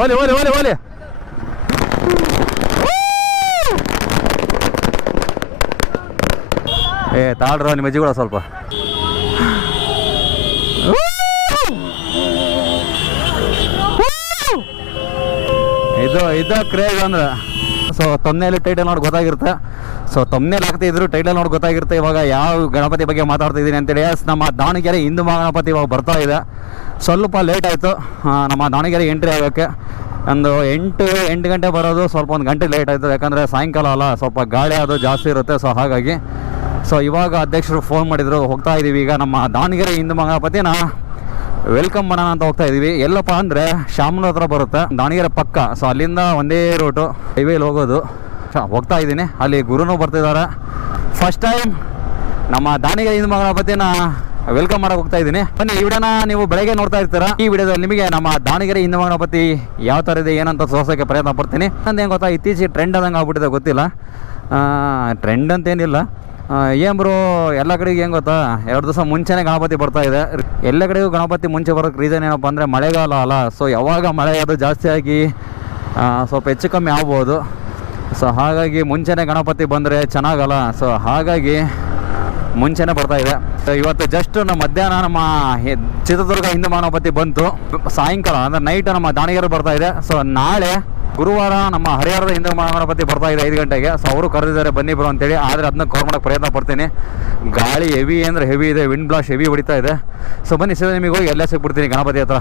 ಓಲಿ olha, olha, olha. ಏ ತಾಳ್ರ ನಿಮ್ಮ ಅಜ್ಜಿ ಕೂಡ ಸ್ವಲ್ಪ. ಇದು ಇದು ಕ್ರೇಜ್ ಅಂದ್ರೆ. ಸೊ ತಮ್ಮನೇಲಿ ಟೈಟಲ್ ನೋಡಿ ಗೊತ್ತಾಗಿರುತ್ತೆ. ಸೊ ತಮ್ಮನೇಲಿ ಆಗ್ತಾ ಇದ್ರು ಟೈಟಲ್ ನೋಡಿ ಗೊತ್ತಾಗಿರುತ್ತೆ. ಇವಾಗ ಯಾವ ಗಣಪತಿ ಬಗ್ಗೆ ಮಾತಾಡ್ತಾ ಇದ್ದೀನಿ ಅಂತೇಳಿ. ಎಸ್ ನಮ್ಮ ದಾವಣಗೆರೆ ಹಿಂದೂ ಮಹಾಗಣಪತಿ ಇವಾಗ ಬರ್ತಾ ಇದೆ. ಸ್ವಲ್ಪ ಲೇಟ್ ಆಯಿತು. ನಮ್ಮ ದಾವಣಗೆರೆ ಎಂಟ್ರಿ ಆಗೋಕ್ಕೆ. ಒಂದು ಎಂಟು ಎಂಟು ಗಂಟೆ ಬರೋದು ಸ್ವಲ್ಪ ಒಂದು ಗಂಟೆ ಲೇಟ್ ಆಯಿತು ಯಾಕಂದರೆ ಸಾಯಂಕಾಲ ಅಲ್ಲ, ಸ್ವಲ್ಪ ಗಾಳಿ ಅದು ಜಾಸ್ತಿ ಇರುತ್ತೆ ಸೊ ಹಾಗಾಗಿ. ಸೊ ಇವಾಗ ಅಧ್ಯಕ್ಷರು ಫೋನ್ ಮಾಡಿದರು. ಹೋಗ್ತಾ ಇದ್ದೀವಿ ಈಗ ನಮ್ಮ ದಾವಣಗೆರೆ ಹಿಂದೂ ಮಹಾಗಣಪತಿನ ವೆಲ್ಕಮ್ ಮಾಡೋಣ ಅಂತ ಹೋಗ್ತಾ ಇದ್ದೀವಿ ಎಲ್ಲಪ್ಪ ಅಂದರೆ ಶಾಮನ ಹತ್ರ ಬರುತ್ತೆ, ದಾವಣಗೆರೆ ಪಕ್ಕ. ಸೊ ಅಲ್ಲಿಂದ ಒಂದೇ ರೂಟು ಹೈವೇಲಿ ಹೋಗೋದು. ಹೋಗ್ತಾ ಇದ್ದೀನಿ. ಅಲ್ಲಿ ಗುರುನೂ ಬರ್ತಿದ್ದಾರೆ. ಫಸ್ಟ್ ಟೈಮ್ ನಮ್ಮ ದಾವಣಗೆರೆ ಹಿಂದೂ ಗಣಪತಿನ ವೆಲ್ಕಮ್ ಮಾಡಕ್ಕೆ ಹೋಗ್ತಾ ಇದ್ದೀನಿ. ಬನ್ನಿ, ಈ ವಿಡಿಯೋನ ನೀವು ಬೆಳಗ್ಗೆ ನೋಡ್ತಾ ಇರ್ತೀರಾ? ಈ ವಿಡಿಯೋದಲ್ಲಿ ನಿಮಗೆ ನಮ್ಮ ದಾವಣಗೆರೆ ಹಿಂದೂ ಗಣಪತಿ ಯಾವ ಥರ ಇದೆ, ಏನಂತ ತೋರ್ಸೋಕ್ಕೆ ಪ್ರಯತ್ನ ಪಡ್ತೀನಿ. ನಂದೇನು ಗೊತ್ತಾ, ಇತ್ತೀಚೆಗೆ ಟ್ರೆಂಡ್ ಆದಂಗೆ ಆಗ್ಬಿಟ್ಟಿದೆ, ಗೊತ್ತಿಲ್ಲ. ಟ್ರೆಂಡ್ ಅಂತೇನಿಲ್ಲ. ಏನು ಬ್ರೋ ಎಲ್ಲ ಕಡೆಗೆ ಏನು ಗೊತ್ತಾ, ಎರಡು ದಿವಸ ಮುಂಚೆನೇ ಗಣಪತಿ ಬರ್ತಾ ಇದೆ. ಎಲ್ಲ ಕಡೆಗೂ ಗಣಪತಿ ಮುಂಚೆ ಬರೋಕ್ಕೆ ರೀಸನ್ ಏನಪ್ಪ ಅಂದರೆ, ಮಳೆಗಾಲ ಅಲ್ಲ. ಸೊ ಯಾವಾಗ ಮಳೆ ಅದು ಜಾಸ್ತಿ ಆಗಿ ಸ್ವಲ್ಪ ಹೆಚ್ಚು ಕಮ್ಮಿ ಆಗ್ಬೋದು. ಸೊ ಹಾಗಾಗಿ ಮುಂಚೆನೇ ಗಣಪತಿ ಬಂದರೆ ಚೆನ್ನಾಗಲ್ಲ. ಸೊ ಹಾಗಾಗಿ ಮುಂಚೆನೇ ಬರ್ತಾ ಇದೆ. ಇವತ್ತು ಜಸ್ಟ್ ನಮ್ಮ ಮಧ್ಯಾಹ್ನ ನಮ್ಮ ಚಿತ್ರದುರ್ಗ ಹಿಂದೂ ಮಾನವಪತಿ ಬಂತು. ಸಾಯಂಕಾಲ, ಅಂದರೆ ನೈಟ್ ನಮ್ಮ ದಾವಣಗೆರೆ ಬರ್ತಾ ಇದೆ. ಸೊ ನಾಳೆ ಗುರುವಾರ ನಮ್ಮ ಹರಿಹರದ ಹಿಂದೂ ಮಾನವಪತಿ ಬರ್ತಾ ಇದೆ ಐದು ಗಂಟೆಗೆ. ಸೊ ಅವರು ಕರೆದಿದ್ದಾರೆ, ಬನ್ನಿ ಬ್ರೋ ಅಂತೇಳಿ. ಆದರೆ ಅದನ್ನ ಕವರ್ ಮಾಡೋಕ್ಕೆ ಪ್ರಯತ್ನ ಪಡ್ತೀನಿ. ಗಾಳಿ ಹೆವಿ ಅಂದರೆ ಹೆವಿ ಇದೆ ವಿಂಡ್ ಬ್ಲಾಸ್ಟ್ ಹೆವಿ ಹೊಡಿತಾ ಇದೆ. ಸೊ ಬನ್ನಿ ಸೀದಾ ನಿಮಗೆ ಹೋಗಿ ಎಲ್ಲ ಸಿಕ್ಬಿಡ್ತೀನಿ ಗಣಪತಿ ಹತ್ರ.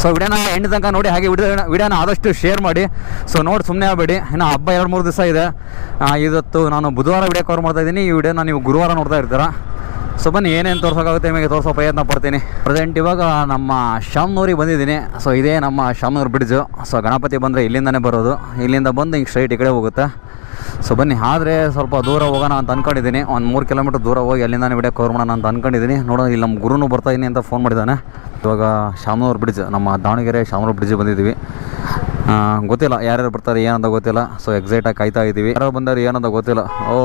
ಸೊ ವಿಡಿಯೋನ ಎಂಡ್ ತನಕ ನೋಡಿ ಹಾಗೆ ವಿಡಿಯೋ ವಿಡಿಯೋನ ಆದಷ್ಟು ಶೇರ್ ಮಾಡಿ. ಸೊ ನೋಡಿ ಸುಮ್ಮನೆ ಆಗಬೇಡಿ. ಇನ್ನು ಹಬ್ಬ ಎರಡು ಮೂರು ದಿವಸ ಇದೆ. ಇವತ್ತು ನಾನು ಬುಧವಾರ ವಿಡಿಯೋ ಕವರ್ ಮಾಡ್ತಾ ಇದ್ದೀನಿ. ಈ ವಿಡಿಯೋನ ನೀವು ಗುರುವಾರ ನೋಡ್ತಾ ಇರ್ತೀರಾ. ಸೊ ಬನ್ನಿ, ಏನೇನು ತೋರ್ಸೋಕ್ಕಾಗುತ್ತೆ ನಿಮಗೆ ತೋರಿಸೋ ಪ್ರಯತ್ನ ಪಡ್ತೀನಿ. ಪ್ರೆಸೆಂಟ್ ಇವಾಗ ನಮ್ಮ ಶಾಮ್ನೂರಿಗೆ ಬಂದಿದ್ದೀನಿ. ಸೊ ಇದೇ ನಮ್ಮ ಶಾಮ್ನೂರು ಬ್ರಿಡ್ಜು ಸೊ ಗಣಪತಿ ಬಂದರೆ ಇಲ್ಲಿಂದನೇ ಬರೋದು. ಇಲ್ಲಿಂದ ಬಂದು ಹಿಂಗೆ ಸ್ಟ್ರೈಟ್ ಈ ಕಡೆ ಹೋಗುತ್ತೆ. ಸೊ ಬನ್ನಿ, ಆದರೆ ಸ್ವಲ್ಪ ದೂರ ಹೋಗೋಣ ಅಂತ ಅಂದ್ಕೊಂಡಿದ್ದೀನಿ ಒಂದು ಮೂರು ಕಿಲೋಮೀಟ್ರ್ ದೂರ ಹೋಗಿ ಅಲ್ಲಿಂದ ವಿಡಿಯೋ ಕವರ್ ಮಾಡೋಣ ಅಂತ ಅಂದ್ಕೊಂಡಿದ್ದೀನಿ ನೋಡೋಣ, ಇಲ್ಲಿ ನಮ್ಮ ಗುರುನು ಬರ್ತಾಯಿದ್ದೀನಿ ಅಂತ ಫೋನ್ ಮಾಡಿದ್ದಾನೆ ಇವಾಗ ಶಾಮನೂರು ಬ್ರಿಡ್ಜ್ ನಮ್ಮ ದಾವಣಗೆರೆ ಶಾಮನೂರು ಬ್ರಿಡ್ಜ್ ಬಂದಿದ್ದೀವಿ. ಗೊತ್ತಿಲ್ಲ, ಯಾರ್ಯಾರು ಬರ್ತಾರೆ, ಏನಂತ ಗೊತ್ತಿಲ್ಲ. ಸೊ ಎಕ್ಸೈಟಾಗಿ ಕಾಯ್ತಾ ಇದ್ದೀವಿ. ಯಾರು ಬಂದವರು ಏನಂತ ಗೊತ್ತಿಲ್ಲ. ಓ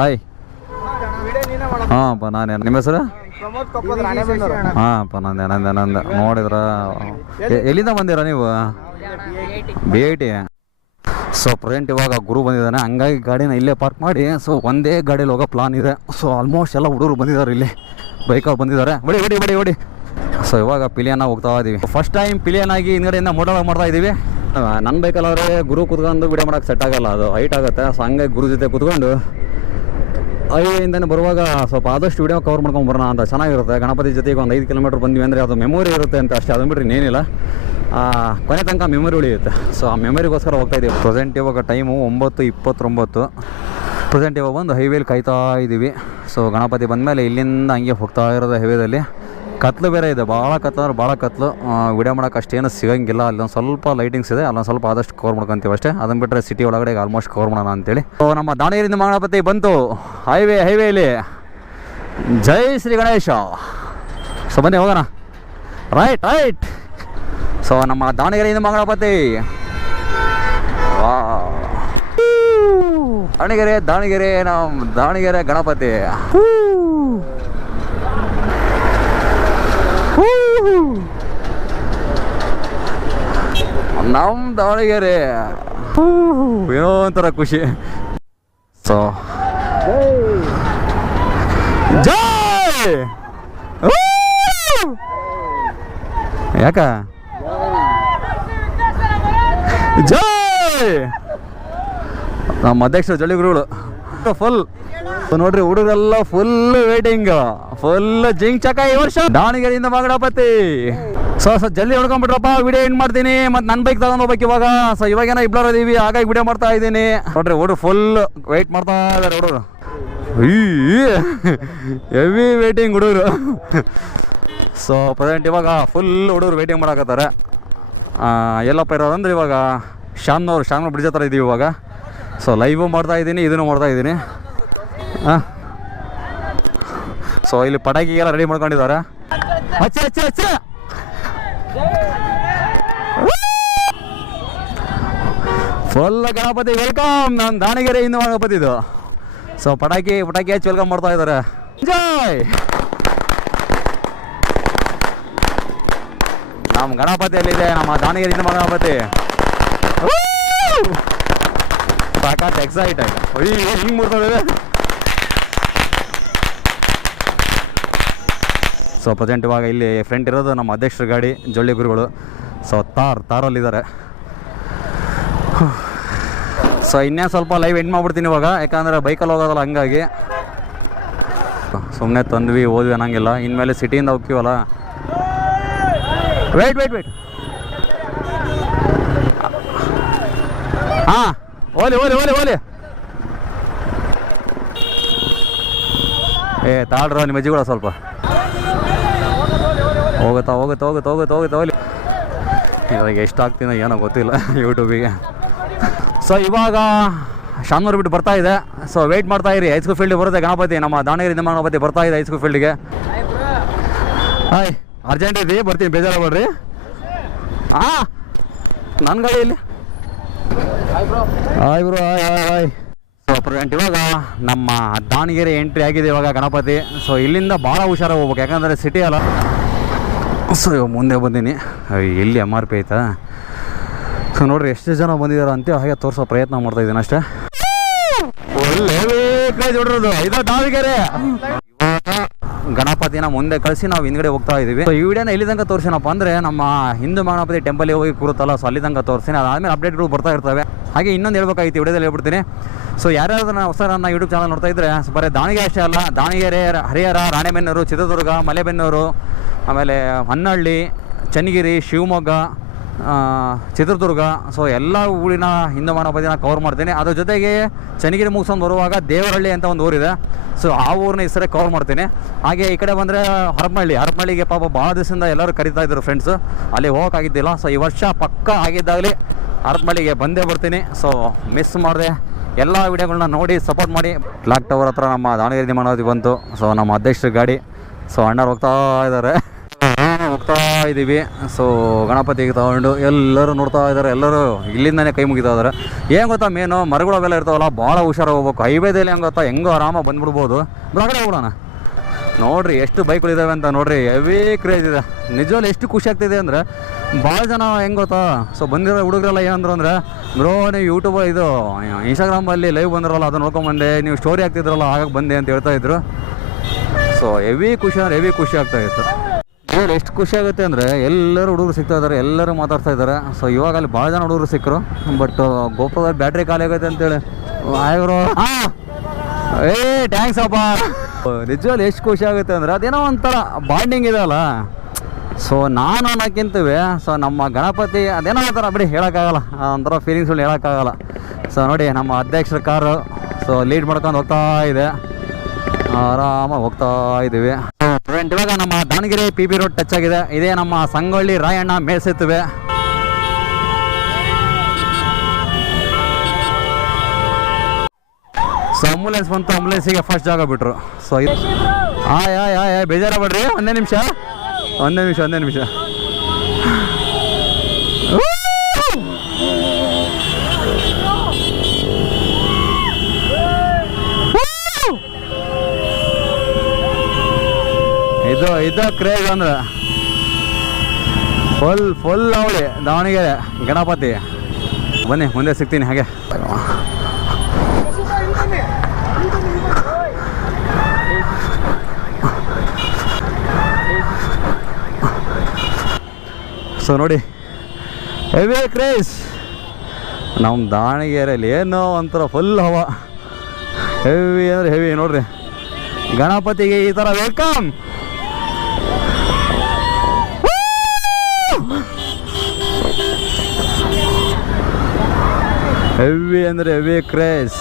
ಹಾಯ್ ಹಾಂ, ಅಪ್ಪ, ನಾನೇ. ನಿಮ್ಮ ಹೆಸರು? ಹಾಂ, ಅಪ್ಪ, ನಂದೆ ನಂದೆ ನಂದೆ. ನೋಡಿದ್ರ ಎಲ್ಲಿಂದ ಬಂದಿರ ನೀವು? ಭೇಟಿ ಸೊ ಪ್ರೆಸೆಂಟ್ ಇವಾಗ ಗುರು ಬಂದಿದ್ದಾನೆ. ಹಂಗಾಗಿ ಗಾಡಿನ ಇಲ್ಲೇ ಪಾರ್ಕ್ ಮಾಡಿ. ಸೊ ಒಂದೇ ಗಾಡಿಯಲ್ಲಿ ಹೋಗೋ ಪ್ಲಾನ್ ಇದೆ. ಸೊ ಆಲ್ಮೋಸ್ಟ್ ಎಲ್ಲ ಹುಡುಗರು ಬಂದಿದ್ದಾರೆ ಇಲ್ಲಿ. ಬೈಕಲ್ಲಿ ಬಂದಿದ್ದಾರೆ. ಬಡಿ ಬಡಿ ಬಡಿ ಬಡಿ ಸೊ ಇವಾಗ ಪಿಲಿಯನ್ನ ಹೋಗ್ತಾ ಇದ್ದೀವಿ ಫಸ್ಟ್ ಟೈಮ್ ಪಿಲಿಯನ್ ಆಗಿ ಹಿಂದ್ಗಡೆಯಿಂದ ಮೋಡಲ್ ಮಾಡ್ತಾ ಇದ್ದೀವಿ ನನ್ನ ಬೈಕಲ್ಲಾದ್ರೆ ಗುರು ಕುತ್ಕೊಂಡು ವಿಡಿಯೋ ಮಾಡೋಕೆ ಸೆಟ್ ಆಗಲ್ಲ. ಅದು ಹೈಟ್ ಆಗುತ್ತೆ. ಸೊ ಹಂಗಾಗಿ ಗುರು ಜೊತೆ ಕುತ್ಕೊಂಡು ಹೈವೇಯಿಂದನೇ ಬರುವಾಗ ಸ್ವಲ್ಪ ಆದಷ್ಟು ವಿಡಿಯೋ ಕವರ್ ಮಾಡ್ಕೊಂಡು ಬರೋಣ ಅಂತ. ಚೆನ್ನಾಗಿರುತ್ತೆ. ಗಣಪತಿ ಜೊತೆಗೆ ಒಂದು ಐದು ಕಿಲೋಮೀಟ್ರ್ ಬಂದ್ವಿ ಅಂದರೆ ಅದು ಮೆಮೊರಿ ಇರುತ್ತೆ ಅಂತ ಅಷ್ಟೇ. ಅದನ್ನು ಬಿಟ್ಟರೆ ಇನ್ನೇನಿಲ್ಲ. ಕೊನೆ ತನಕ ಮೆಮೊರಿ ಉಳಿಯುತ್ತೆ. ಸೊ ಆ ಮೆಮೊರಿಗೋಸ್ಕರ ಹೋಗ್ತಾ ಇದ್ದೀವಿ ಪ್ರೆಸೆಂಟ್ ಇವಾಗ ಟೈಮು ಒಂಬತ್ತು ಇಪ್ಪತ್ತೊಂಬತ್ತು. ಪ್ರೆಸೆಂಟ್ ಇವಾಗ ಬಂದು ಹೈವೇಲಿ ಕಾಯ್ತಾ ಇದ್ದೀವಿ ಸೊ ಗಣಪತಿ ಬಂದಮೇಲೆ ಇಲ್ಲಿಂದ ಹಂಗೆ ಹೋಗ್ತಾ ಇರೋದು ಹೈವೇದಲ್ಲಿ ಕತ್ಲು ಬೇರೆ ಇದೆ. ಭಾಳ ಕತ್ಲು ಅಂದ್ರೆ ಭಾಳ ಕತ್ಲು. ವಿಡಿಯೋ ಮಾಡೋಕೆ ಅಷ್ಟೇನು ಸಿಗಂಗಿಲ್ಲ. ಅಲ್ಲೊಂದು ಸ್ವಲ್ಪ ಲೈಟಿಂಗ್ಸ್ ಇದೆ. ಅಲ್ಲೊಂದು ಸ್ವಲ್ಪ ಆದಷ್ಟು ಕವರ್ ಮಾಡ್ಕೊತೀವಿ ಅಷ್ಟೇ. ಅದನ್ನು ಬಿಟ್ಟರೆ ಸಿಟಿ ಒಳಗಡೆ ಆಲ್ಮೋಸ್ಟ್ ಕವರ್ ಮಾಡೋಣ ಅಂತೇಳಿ. ಸೊ ನಮ್ಮ ದಾವಣಗೆರೆಯಿಂದ ಗಣಪತಿ ಬಂತು. ಹೈವೇ ಹೈವೇಲಿ ಜೈ ಶ್ರೀ ಗಣೇಶ. ಸೊ ಬನ್ನಿ ಹೋಗೋಣ. ರೈಟ್ ರೈಟ್ ಸೊ, ನಮ್ಮ ದಾವಣಗೆರೆಯಿಂದ ಗಣಪತಿ ವಾಹ್ ದಾವಣಗೆರೆ ದಾವಣಗೆರೆ, ನಮ್ಮ ದಾವಣಗೆರೆ ಗಣಪತಿ. ನಮ್ಮ ದಾವಣಗೆರೆ. ಏನೋ ಒಂಥರ ಖುಷಿ ಸೊ ಜೈ. ಯಾಕ ಜೈ! ನಮ್ಮ ಅಧ್ಯಕ್ಷ ಜಳಿಗುರುಗಳು ಫುಲ್ ನೋಡ್ರಿ, ಹುಡುಗರೆಲ್ಲ ಫುಲ್ ವೇಟಿಂಗ್ ಫುಲ್ ಜಿಂಗ್ ಚಕ ಈ ವರ್ಷ. ದಾವಣಗೆರೆಯಿಂದ ಮಗಡಪತಿ ಸೊ ಸೊ ಜಲ್ದಿ ಹೊಡ್ಕೊಂಡ್ಬಿಟ್ರಪ್ಪ ವಿಡಿಯೋ ಎಂಡ್ ಮಾಡ್ತೀನಿ. ಮತ್ತೆ ನನ್ನ ಬೈಕ್ ತಗೊಂಡ್ ಹೋಗ್ಬೇಕು ಇವಾಗ. ಸೊ ಇವಾಗೇನೋ ಇಬ್ಬರು ಇದೀವಿ ಹಾಗಾಗಿ ವಿಡಿಯೋ ಮಾಡ್ತಾ ಇದ್ದೀನಿ. ನೋಡ್ರಿ ಹುಡುಗ ಫುಲ್ ವೆಯ್ಟ್ ಮಾಡ್ತಾ ಇದಾರೆ ಹುಡುಗರು. ಹೆವಿ ವೇಟಿಂಗ್ ಹುಡುಗರು. ಸೊ ಪ್ರೆಸೆಂಟ್ ಇವಾಗ ಫುಲ್ ಹುಡುಗರು ವೇಟಿಂಗ್ ಮಾಡಕತ್ತಾರೆ. ಎಲ್ಲಪ್ಪ ಇರೋರು ಅಂದ್ರೆ ಇವಾಗ ಶಾಮ್ನವ್ರು ಶಾಮ್ನವ್ರು ಬ್ರಿಡ್ಜ್ ಹತ್ರ ಇದ್ದೀವಿ ಇವಾಗ. ಸೊ ಲೈವು ಮಾಡ್ತಾ ಇದ್ದೀನಿ, ಇದನ್ನು ಮಾಡ್ತಾ ಇದ್ದೀನಿ. ಹಾಂ ಸೊ ಇಲ್ಲಿ ಪಟಾಕಿಗೆಲ್ಲ ರೆಡಿ ಮಾಡ್ಕೊಂಡಿದ್ದಾರೆ. ಹಚ್ಚ ಹಚ್ಚ ಹಚ್ಚ! ಫುಲ್ ಗಣಪತಿ ವೆಲ್ಕಮ್ ನಾನು ದಾವಣಗೆರೆ ಇಂದ ಗಣಪತಿ ಇದು ಸೊ ಪಟಾಕಿ ಪಟಾಕಿ ಹಚ್ಚಿ ವೆಲ್ಕಮ್ ಮಾಡ್ತಾ ಇದ್ದಾರೆ. ಎಂಜಾಯ್ ನಮ್ಮ ಗಣಪತಿಯಲ್ಲಿದೆ ನಮ್ಮ ದಾವಣಗೆರೆ ನಮ್ಮ ಗಣಪತಿ ಸಾಕಷ್ಟು ಎಕ್ಸೈಟ್ ಆಯ್ತು. ಅಯ್ಯೋ ಹಿಂಗೆ ಮುರ್ತದೆ ಸೊ ಪ್ರೆಸೆಂಟ್ ಇವಾಗ ಇಲ್ಲಿ ಫ್ರೆಂಟ್ ಇರೋದು ನಮ್ಮ ಅಧ್ಯಕ್ಷರ ಗಾಡಿ ಜೊಳ್ಳಿ ಗುರುಗಳು. ಸೊ ತಾರ್ ತಾರಲ್ಲಿದ್ದಾರೆ. ಸೊ ಇನ್ನೇ ಸ್ವಲ್ಪ ಲೈವ್ ಎಂಡ್ ಮಾಡ್ಬಿಡ್ತೀನಿ ಇವಾಗ. ಯಾಕಂದರೆ ಬೈಕಲ್ಲಿ ಹೋಗೋದಲ್ಲ ಹಂಗಾಗಿ. ಸುಮ್ಮನೆ ತಂದ್ವಿ ಹೋದ್ವಿ ಅನ್ನೋಂಗಿಲ್ಲ. ಇನ್ಮೇಲೆ ಸಿಟಿಯಿಂದ ಹೋಗ್ತೀವಲ್ಲ. ವೇಟ್ ವೇಟ್ ವೇಟ್ ಹಾಂ ಓಲಿ ಓಲಿ ಓಲಿ ಓಲಿ ಏ, ತಾಳ್ರ ನಿಮ್ಮ ಅಜ್ಜಿ ಕೂಡ ಸ್ವಲ್ಪ. ಹೋಗುತ್ತಾ, ಹೋಗುತ್ತೆ ಹೋಗುತ್ತೆ ಹೋಗುತ್ತೆ, ಹೋಗುತ್ತ, ಹೋಗ್ಲಿ. ಇವಾಗ ಎಷ್ಟು ಆಗ್ತೀನೋ ಏನೋ ಗೊತ್ತಿಲ್ಲ ಯೂಟ್ಯೂಬಿಗೆ. ಸೊ ಇವಾಗ ಶಾಮನೂರು ಬಿಟ್ಟು ಬರ್ತಾ ಇದೆ. ಸೊ ವೆಯ್ಟ್ ಮಾಡ್ತಾ ಇರಿ. ಹೈಸ್ಕೂಲ್ ಫೀಲ್ಡ್ ಬರುತ್ತೆ ಗಣಪತಿ. ನಮ್ಮ ದಾವಣಗೆರೆ ಗಣಪತಿ ಬರ್ತಾ ಇದೆ ಹೈಸ್ಕೂಲ್ ಫೀಲ್ಡ್ಗೆ ಹಾಯ್ ಅರ್ಜೆಂಟ್ ಇದೆ ಬರ್ತೀನಿ, ಬೇಜಾರು ಮಾಡ್ರಿ ಹಾಂ ನನ್ನ ಗಾಡಿಯಲ್ಲಿ hi bro, hi hi hi. So present ಇವಾಗ ನಮ್ಮ ದಾವಣಗೆರೆ ಎಂಟ್ರಿ ಆಗಿದೆ ಇವಾಗ ಗಣಪತಿ. ಸೊ ಇಲ್ಲಿಂದ ಭಾಳ ಹುಷಾರಾಗಿ ಹೋಗ್ಬೇಕು, ಯಾಕಂದರೆ ಸಿಟಿ ಅಲ್ಲ. ಸೊ ಇವಾಗ ಮುಂದೆ ಬಂದೀನಿ. ಎಲ್ಲಿ ಎಂ ಆರ್ ಪಿ ಆಯ್ತಾ ಸೊ ನೋಡ್ರಿ, ಎಷ್ಟು ಜನ ಬಂದಿದ್ದಾರೆ ಅಂತ ಹಾಗೆ ತೋರಿಸೋ ಪ್ರಯತ್ನ ಮಾಡ್ತಾ ಇದ್ದೀನಿ ಅಷ್ಟೇ. ಒಳ್ಳೆ ಇದು ದಾವಣಗೆರೆ. ಗಣಪತಿನ ಮುಂದೆ ಕಳಿಸಿ ನಾವು ಹಿಂದ್ಗಡೆ ಹೋಗ್ತಾ ಇದೀವಿ. ಈ ವಿಡಿಯೋನ ಇಲ್ಲಿ ತನಕ ತೋರಿಸಿನಪ್ಪ ಅಂದ್ರೆ ನಮ್ಮ ಹಿಂದೂ ಗಣಪತಿ ಟೆಂಪಲ್ಗೆ ಹೋಗಿ ಕೂರುತ್ತಲ್ಲ ಸೊ ಅಲ್ಲಿ ತನಕ ತೋರಿಸ್ತೀನಿ ಅದಾದ್ಮೇಲೆ ಅಪ್ಡೇಟ್ಗಳು ಬರ್ತಾ ಇರ್ತವೆ. ಹಾಗೆ ಇನ್ನೊಂದು ಹೇಳ್ಬೇಕಾಗಿತ್ತು ವಿಡಿಯೋದಲ್ಲಿ ಹೇಳ್ಬಿಡ್ತೀನಿ. ಸೊ ಯಾರ್ಯಾರು ನಾವು ಹೊಸ ನನ್ನ ಯೂಟ್ಯೂಬ್ ಚಾನಲ್ ನೋಡ್ತಾ ಇದ್ರೆ ಬರೀ ದಾವಣಗೆರೆ ಅಷ್ಟೇ ಅಲ್ಲ, ದಾವಣಗೆರೆ, ಹರಿಹರ, ರಾಣೆಬೆನ್ನೂರು, ಚಿತ್ರದುರ್ಗ, ಮಲೆಬೆನ್ನೂರು, ಆಮೇಲೆ ಹೊನ್ನಳ್ಳಿ, ಚನ್ನಗಿರಿ, ಶಿವಮೊಗ್ಗ ಚಿತ್ರದುರ್ಗ. ಸೊ ಎಲ್ಲ ಊರಿನ ಹಿಂದೂ ಗಣಪತಿನ ಕವರ್ ಮಾಡ್ತೀನಿ. ಅದ್ರ ಜೊತೆಗೆ ಚನ್ನಗಿರಿ ಮುಗಿಸ್ಕೊಂಡು ಬರುವಾಗ ದೇವರಹಳ್ಳಿ ಅಂತ ಒಂದು ಊರಿದೆ. ಸೊ ಆ ಊರಿನ ಹೆಸರೇ ಕವರ್ ಮಾಡ್ತೀನಿ. ಹಾಗೆ ಈ ಕಡೆ ಬಂದರೆ ಹರಪನಹಳ್ಳಿ. ಹರಪನಹಳ್ಳಿಗೆ ಪಾಪ ಭಾಳ ದಿವಸದಿಂದ ಎಲ್ಲರೂ ಕರಿತಾ ಇದ್ರು ಫ್ರೆಂಡ್ಸು ಅಲ್ಲಿ ಹೋಗೋಕ್ಕಾಗಿದ್ದಿಲ್ಲ ಸೊ ಈ ವರ್ಷ ಪಕ್ಕ ಆಗಿದ್ದಾಗಲಿ ಹರಪನಹಳ್ಳಿಗೆ ಬಂದೇ ಬರ್ತೀನಿ. ಸೊ ಮಿಸ್ ಮಾಡಿದೆ. ಎಲ್ಲ ವಿಡಿಯೋಗಳನ್ನ ನೋಡಿ ಸಪೋರ್ಟ್ ಮಾಡಿ. ಲಾಕ್ ಟವರ್ ಹತ್ರ ನಮ್ಮ ದಾವಣಗೆರೆ ಮನೋದಿ ಬಂತು. ಸೊ ನಮ್ಮ ಅಧ್ಯಕ್ಷರ ಗಾಡಿ. ಸೊ ಅಣ್ಣರು ಹೋಗ್ತಾ ಇದ್ದಾರೆ. ಹೋಗ್ತಾ ಇದ್ದೀವಿ. ಸೊ ಗಣಪತಿಗೆ ತಗೊಂಡು ಎಲ್ಲರೂ ನೋಡ್ತಾ ಇದ್ದಾರೆ. ಎಲ್ಲರೂ ಇಲ್ಲಿಂದನೇ ಕೈ ಮುಗಿತಾ ಇದ್ದಾರೆ. ಏನು ಗೊತ್ತಾ ಮೇನು? ಮರಗಳು ಅವೆಲ್ಲ ಇರ್ತಾವಲ್ಲ, ಭಾಳ ಹುಷಾರು ಹೋಗ್ಬೇಕು. ಹೈವೇದಲ್ಲಿ ಹೆಂಗೆ ಗೊತ್ತಾ? ಹೆಂಗೋ ಆರಾಮಾಗಿ ಬಂದ್ಬಿಡ್ಬೋದು. ಹೊರಗಡೆ ಹೋಗೋಣ. ನೋಡ್ರಿ, ಎಷ್ಟು ಬೈಕ್ಗಳಿದ್ದಾವೆ ಅಂತ ನೋಡ್ರಿ. ಹೆವಿ ಕ್ರೇಜ್ ಇದೆ. ನಿಜವಾಗ್ಲೂ ಎಷ್ಟು ಖುಷಿ ಆಗ್ತಿದೆ ಅಂದರೆ, ಭಾಳ ಜನ ಹೆಂಗೆ ಗೊತ್ತಾ? ಸೊ ಬಂದಿರೋ ಹುಡುಗರೆಲ್ಲ ಏನಂದ್ರು ಅಂದರೆ ಬ್ರೋ, ನೀವು ಯೂಟ್ಯೂಬ್ ಇದು ಇನ್ಸ್ಟಾಗ್ರಾಮಲ್ಲಿ ಲೈವ್ ಬಂದಿರಲ್ಲ, ಅದನ್ನ ನೋಡ್ಕೊಂಬಂದೆ ನೀವು ಸ್ಟೋರಿ ಆಗ್ತಿದ್ರಲ್ಲ ಆಗ ಬಂದೆ ಅಂತ ಹೇಳ್ತಾ ಇದ್ರು. ಸೊ ಹೆವಿ ಖುಷಿ ಅಂದ್ರೆ ಹೆವಿ ಖುಷಿ ಆಗ್ತಾ ಇತ್ತು ಎಷ್ಟು ಖುಷಿ ಆಗುತ್ತೆ ಅಂದರೆ ಎಲ್ಲರೂ ಹುಡುಗರು ಸಿಗ್ತಾ ಇದ್ದಾರೆ, ಎಲ್ಲರೂ ಮಾತಾಡ್ತಾ ಇದ್ದಾರೆ. ಸೊ ಇವಾಗ ಅಲ್ಲಿ ಭಾಳ ಜನ ಹುಡುಗರು ಸಿಕ್ಕರು ಬಟ್ ಗೋಪುರದಲ್ಲಿ ಬ್ಯಾಟ್ರಿ ಖಾಲಿ ಆಗೈತೆ ಅಂತೇಳಿ ಆಯ್ರು ಹಾಂ. ಏ ಟ್ಯಾಂಕ್ಸ್ ಅಪ್ಪ. ನಿಜವಲ್ಲಿ ಎಷ್ಟು ಖುಷಿ ಆಗುತ್ತೆ ಅಂದರೆ ಅದೇನೋ ಒಂಥರ ಬಾಂಡಿಂಗ್ ಇದೆ ಅಲ್ಲ. ಸೊ ನಾನು ಅನ್ನೋಕ್ಕಿಂತವೇ ಸೊ ನಮ್ಮ ಗಣಪತಿ ಅದೇನೋ ಒಂಥರ ಬಿಡಿ ಹೇಳೋಕ್ಕಾಗಲ್ಲ. ಒಂಥರ ಫೀಲಿಂಗ್ಸ್ಗಳು ಹೇಳೋಕ್ಕಾಗಲ್ಲ. ಸೊ ನೋಡಿ, ನಮ್ಮ ಅಧ್ಯಕ್ಷರ ಕಾರು ಸೊ ಲೀಡ್ ಮಾಡ್ಕೊಂಡು ಹೋಗ್ತಾ ಇದೆ. ಆರಾಮಾಗಿ ಹೋಗ್ತಾ ಇದ್ದೀವಿ ಫ್ರೆಂಡ್ ಇವಾಗ ನಮ್ಮ Davanagere P B road touch ಆಗಿದೆ. ಇದೇ ನಮ್ಮ ಸಂಗೊಳ್ಳಿ ರಾಯಣ್ಣ ಮೇಲ್ಸೇತುವೆ. ಸೊ ಆಂಬುಲೆನ್ಸ್ ಬಂತು. ಆಂಬುಲೆನ್ಸಿಗೆ ಫಸ್ಟ್ ಜಾಗ ಬಿಟ್ರು ಸೊ ಇದು ಆಯ್ ಆಯ್ ಆಯ್ ಬೇಜಾರ ಬಿಡ್ರಿ ಒಂದೇ ನಿಮಿಷ. ಒಂದೇ ನಿಮಿಷ ಒಂದೇ ನಿಮಿಷ. ಇದು ಇದು ಕ್ರೇಜ್ ಅಂದ್ರೆ. ಫುಲ್ ಫುಲ್ ಅವಳಿ, ದಾವಣಗೆರೆ, ಗಣಪತಿ. ಬನ್ನಿ, ಮುಂದೆ ಸಿಗ್ತೀನಿ ಹಾಗೆ. ಸೊ ನೋಡಿ. ಹೆವಿ ಕ್ರೇಜ್ ನಮ್ಮ ದಾವಣಗೆರೆಯಲ್ಲಿ ಏನೋ ಒಂಥರ ಫುಲ್ ಹವ. ಹೆವಿ ಅಂದ್ರೆ ಹೆವಿ ನೋಡ್ರಿ. ಗಣಪತಿಗೆ ಈ ಥರ ವೆಲ್ಕಮ್ ಹೆವಿ ಅಂದ್ರೆ ಹೆವಿ ಕ್ರೇಸ್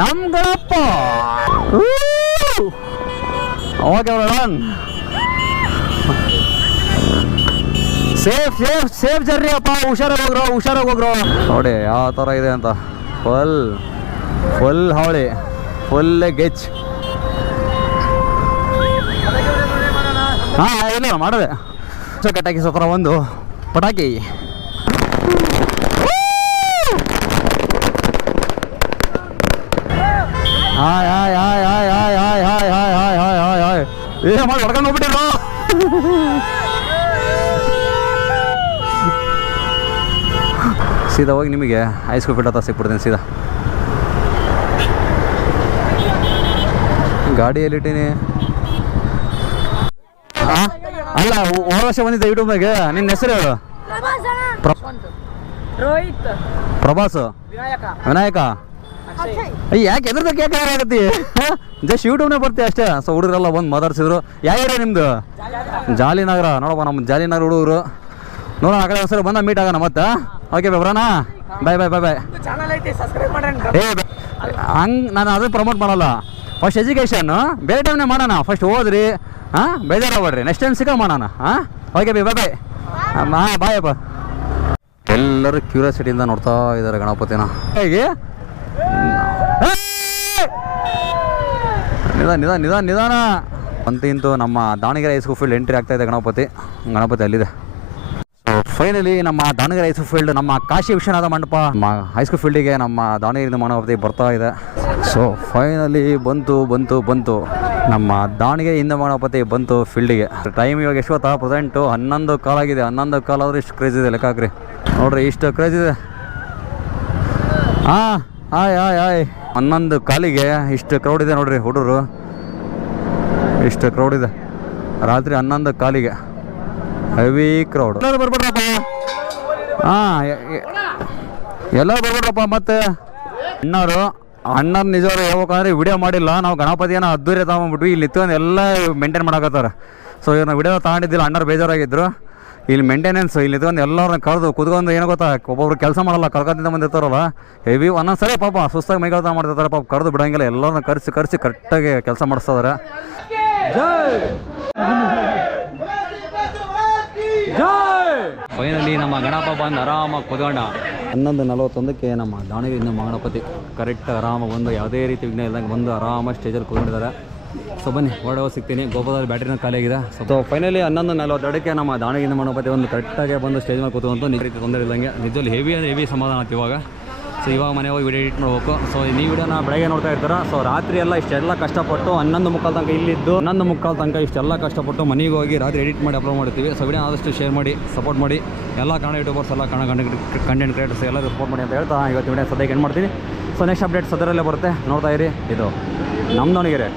ನಮ್ Ganappa okay safe safe safe journey ಅಪ್ಪ. ಹುಷಾರಾಗಿ ಹೋಗ್ರೋ ಹುಷಾರಾಗಿ ಹೋಗ್ರೋ. ನೋಡಿ, ಯಾವ ಥರ ಇದೆ ಅಂತ. ಫುಲ್ ಫುಲ್ ಹಾವಳಿ. ಫುಲ್ ಗೆಚ್. ಹಾಂ ಇಲ್ಲ ಮಾಡಿದೆ ಸೊ ಕಟ್ಟಾಕಿ ಒಂದು ಪಟಾಕಿ hi hi hi hi hi hi hi hi hi hi ಏ ಮಾಡಿ ಹೊಡ್ಕೊಂಡು ಸೀದಾ ಹೋಗಿ ನಿಮಗೆ ಐಸ್ ಕ್ರೀಮ್ ಹತ್ರ ಸಿಕ್ಬಿಡ್ತೀನಿ ಸೀದಾ ಗಾಡಿಯಲ್ಲಿಟ್ಟೀನಿ? ಅಲ್ಲ ಹೋದ ವರ್ಷ ಬಂದಿದ್ದೆ ಯೂಟ್ಯೂಬ್ನಾಗೆ ನಿನ್ನ ಹೆಸರು ರೋಹಿತ್. ಪ್ರಭಾಸ್? ವಿನಾಯಕ. ವಿನಾಯಕ? ಎದ್ರದಕ್ಕೆ ಅಯ್ಯ ಯಾಕೆ ಎದ್ರದ ಕೇಕ್ ಆಗತ್ತಿ? ಜಸ್ಟ್ ಯೂಟ್ಯೂಬ್ನೇ ಬರ್ತೀವಿ ಅಷ್ಟೇ. ಸೊ ಹುಡುಗರೆಲ್ಲ ಬಂದು ಮಾತಾಡ್ಸಿದ್ರು. ಯಾವ ನಿಮ್ಮದು ನಿಮ್ದು? ಜಾಲಿನಗರ. ನೋಡಪ್ಪ ನಮ್ಮ ಜಾಲಿನಗರ ಹುಡುಗರು. ನೋಡೋಣ ಆ ಕಡೆ ಒಂದ್ಸರಿ ಬಂದ ಮೀಟ್ ಆಗೋಣ ಮತ್ತೆ ಓಕೆ ಬೈ ಬರೋಣ? ಬಾಯ್ ಬಾಯ್ ಬಾಯ್ ಬಾಯ್ ಚಾನಲ್ ಐತಿ ಸಬ್ಸ್ಕ್ರೈಬ್ ಮಾಡ್ರಿ ಏ ಹಂಗೆ ನಾನು ಅದು ಪ್ರಮೋಟ್ ಮಾಡಲ್ಲ. ಫಸ್ಟ್ ಎಜುಕೇಷನ್ ಬೇರೆ ಟೈಮ್ನೇ ಮಾಡೋಣ. ಫಸ್ಟ್ ಓದ್ರಿ. ಹಾಂ ಬೇಜಾರಾಗ್ಬೇಡ್ರಿ ನೆಕ್ಸ್ಟ್ ಟೈಮ್ ಸಿಕ್ಕ ಮಾಡೋಣ ಹಾಂ? ಓಕೆ ಬಿ ಬಾಯ್ ಬಾಯ್ ಹಾಂ ಬಾಯ್ ಅಪ್ಪ ಎಲ್ಲರೂ ಕ್ಯೂರಿಯಾಸಿಟಿಯಿಂದ ನೋಡ್ತಾ ಇದ್ದಾರೆ ಗಣಪತಿನ. ಹೇಗೆ? ನಿಧಾನ ನಿಧಾನ ನಿಧಾನ ನಿಧಾನ. ಅಂತೂ ನಮ್ಮ ದಾವಣಗೆರೆ ಐಸ್ಕೂ ಫೀಲ್ಡ್ ಎಂಟ್ರಿ ಆಗ್ತಾ ಇದೆ ಗಣಪತಿ. ಗಣಪತಿ ಅಲ್ಲಿದೆ. ಫೈನಲಿ ನಮ್ಮ ದಾವಣಗೆರೆ ಹೈಸ್ಕೂಲ್ ಫೀಲ್ಡ್ ನಮ್ಮ ಕಾಶಿ ವಿಶ್ವನಾಥ ಮಂಟಪ ನಮ್ಮ ಹೈಸ್ಕೂಲ್ ಫೀಲ್ಡಿಗೆ ನಮ್ಮ ದಾವಣಗೆರೆಯಿಂದ ಮಾನವತಿ ಬರ್ತಾ ಇದೆ. ಸೊ ಫೈನಲಿ ಬಂತು ಬಂತು ಬಂತು. ನಮ್ಮ ದಾಣಿಗೆ ದಾವಣಗೆರೆಯಿಂದ ಮಾಡಪತಿ ಬಂತು ಫೀಲ್ಡಿಗೆ. ಟೈಮ್ ಇವಾಗ ಎಷ್ಟು ಗೊತ್ತಾ ಪ್ರೆಸೆಂಟು ಹನ್ನೊಂದು ಕಾಲಾಗಿದೆ ಹನ್ನೊಂದು ಕಾಲ ಆದ್ರೆ ಇಷ್ಟು ಕ್ರೇಜ್ ಇದೆ ಲೆಕ್ಕ ಹಾಕ್ರಿ. ನೋಡ್ರಿ ಇಷ್ಟು ಕ್ರೇಜ್ ಇದೆ. ಹಾಂ ಆಯ್ ಆಯ್ ಆಯ್ ಹನ್ನೊಂದು ಕಾಲಿಗೆ ಇಷ್ಟು ಕ್ರೌಡ್ ಇದೆ ನೋಡ್ರಿ ಹುಡುಗರು. ಇಷ್ಟು ಕ್ರೌಡ್ ಇದೆ. ರಾತ್ರಿ ಹನ್ನೊಂದು ಕಾಲಿಗೆ ಹೆವಿ ಕ್ರೌಡ್ ಎಲ್ಲರೂ ಬರ್ಬಿಡ್ರಪ್ಪ ಹಾಂ ಎಲ್ಲರೂ ಬರ್ಬಿಡ್ರಪ್ಪ ಮತ್ತೆ. ಅಣ್ಣವರು. ಅಣ್ಣನ ನಿಜವ್ರು ಹೇಳ್ಬೇಕಂದ್ರೆ ವಿಡಿಯೋ ಮಾಡಿಲ್ಲ. ನಾವು ಗಣಪತಿಯನ್ನು ಅದ್ದೂರಿ ತಗೊಂಡ್ಬಿಟ್ವಿ. ಇಲ್ಲಿ ನಿಂತ್ಕೊಂಡು ಎಲ್ಲ ಮೇಂಟೈನ್ ಮಾಡಕತ್ತಾರ. ಸೊ ಇವ್ರನ್ನ ವಿಡಿಯೋ ತಗೊಂಡಿದ್ದಿಲ್ಲ. ಅಣ್ಣರು ಬೇಜಾರಾಗಿದ್ರು. ಇಲ್ಲಿ ಮೇಂಟೆನೆನ್ಸ್ ಇಲ್ಲಿ ನಿಂತ್ಕೊಂಡು ಎಲ್ಲರನ್ನ ಕರೆದು ಕುತ್ಕೊಂಡು ಏನೋ ಗೊತ್ತಾ ಒಬ್ಬೊಬ್ರು ಕೆಲಸ ಮಾಡಲ್ಲ ಕಲ್ಕತ್ತಿಂದ ಬಂದಿರ್ತಾರಲ್ಲ ಹೆವಿ ಒಂದೊಂದು ಸರಿ ಪಾಪ ಸುಸ್ತಾಗಿ ಮೈಗಾಲ ಮಾಡ್ತಿರ್ತಾರೆ ಪಾಪ ಕರೆದು ಬಿಡೋಂಗಿಲ್ಲ. ಎಲ್ಲರನ್ನ ಕರೆಸಿ ಕರೆಸಿ ಕರೆಕ್ಟಾಗಿ ಕೆಲಸ ಮಾಡಿಸ್ತಾರೆ ಫೈನಲಿ ನಮ್ಮ ಗಣಪ ಬಂದು ಆರಾಮಾಗಿ ಕುತ್ಕೊಂಡ. ಹನ್ನೊಂದು ನಲವತ್ತೊಂದಕ್ಕೆ ನಮ್ಮ ದಾವಣಗೆರೆಯಿಂದ ಗಣಪತಿ ಕರೆಕ್ಟ್ ಆರಾಮ ಬಂದು ಯಾವುದೇ ರೀತಿ ವಿಘ್ನ ಇಲ್ಲದಂಗೆ ಬಂದು ಆರಾಮ ಸ್ಟೇಜಲ್ಲಿ ಕೂತ್ಕೊಂಡಿದ್ದಾರೆ. ಸೊ ಬನ್ನಿ ಹೊರಡೋ ಸಿಗ್ತೀನಿ. ಗೋಪಾಲ ಬ್ಯಾಟ್ರಿನ ಖಾಲಿ ಆಗಿದೆ. ಸೊ ಫೈನಲಿ ಹನ್ನೊಂದು ನಲವತ್ತೆರಡಕ್ಕೆ ನಮ್ಮ ದಾವಣಗೆರೆ ಗಣಪತಿ ಒಂದು ಕರೆಕ್ಟಾಗಿ ಬಂದು ಸ್ಟೇಜ್ ಮೇಲೆ ಕೂತ್ಕೊಂತು ನಿಜ ರೀತಿ ತೊಂದರೆ ಇಲ್ಲದಂಗೆ ನಿಜಲ್ಲಿ ಹೆವಿ ಅಂದರೆ ಹೆವಿ ಸಮಾಧಾನ ಆಯ್ತು ಇವಾಗ. ಸೊ ಇವಾಗ ಮನೆ ಹೋಗಿ ವಿಡಿಯೋ ಎಡಿಟ್ ಮಾಡಬೇಕು. ಸೊ ಈ ವಿಡಿಯೋನ ಬೆಳಗ್ಗೆ ನೋಡ್ತಾ ಇರ್ತಾರ? ಸೊ ರಾತ್ರಿ ಎಲ್ಲ ಇಷ್ಟೆಲ್ಲ ಕಷ್ಟಪಟ್ಟು ಹನ್ನೊಂದು ಮುಕ್ಕಾಲು ತನಕ ಇಲ್ಲಿದ್ದು ಹನ್ನೊಂದು ಮುಕ್ಕಾಲು ತನಕ ಇಷ್ಟೆಲ್ಲ ಕಷ್ಟಪಟ್ಟು ಮನೆಗೆ ಹೋಗಿ ರಾತ್ರಿ ಎಡಿಟ್ ಮಾಡಿ ಅಪ್ಲೋಡ್ ಮಾಡ್ತೀವಿ. ಸೊ ವಿಡಿಯೋ ಆದಷ್ಟು ಶೇರ್ ಮಾಡಿ ಸಪೋರ್ಟ್ ಮಾಡಿ. ಎಲ್ಲ ಕನ್ನಡ ಯೂಟ್ಯೂಬರ್ಸ್ ಎಲ್ಲ ಕನ್ನಡ ಕಂಟೆಂಟ್ ಕ್ರಿಯೇಟರ್ಸ್ ಎಲ್ಲ ಸಪೋರ್ಟ್ ಮಾಡಿ ಅಂತ ಹೇಳ್ತಾ ಇವತ್ತು ವಿಡಿಯೋ ಸದ್ಯಕ್ಕೆ ಏನು ಮಾಡ್ತೀನಿ. ಸೊ ನೆಕ್ಸ್ಟ್ ಅಪ್ಡೇಟ್ಸ್ ಅದರಲ್ಲೇ ಬರುತ್ತೆ. ನೋಡ್ತಾ ಇರಿ. ಇದು ನಮ್ಮ ದಾವಣಗೆರೆ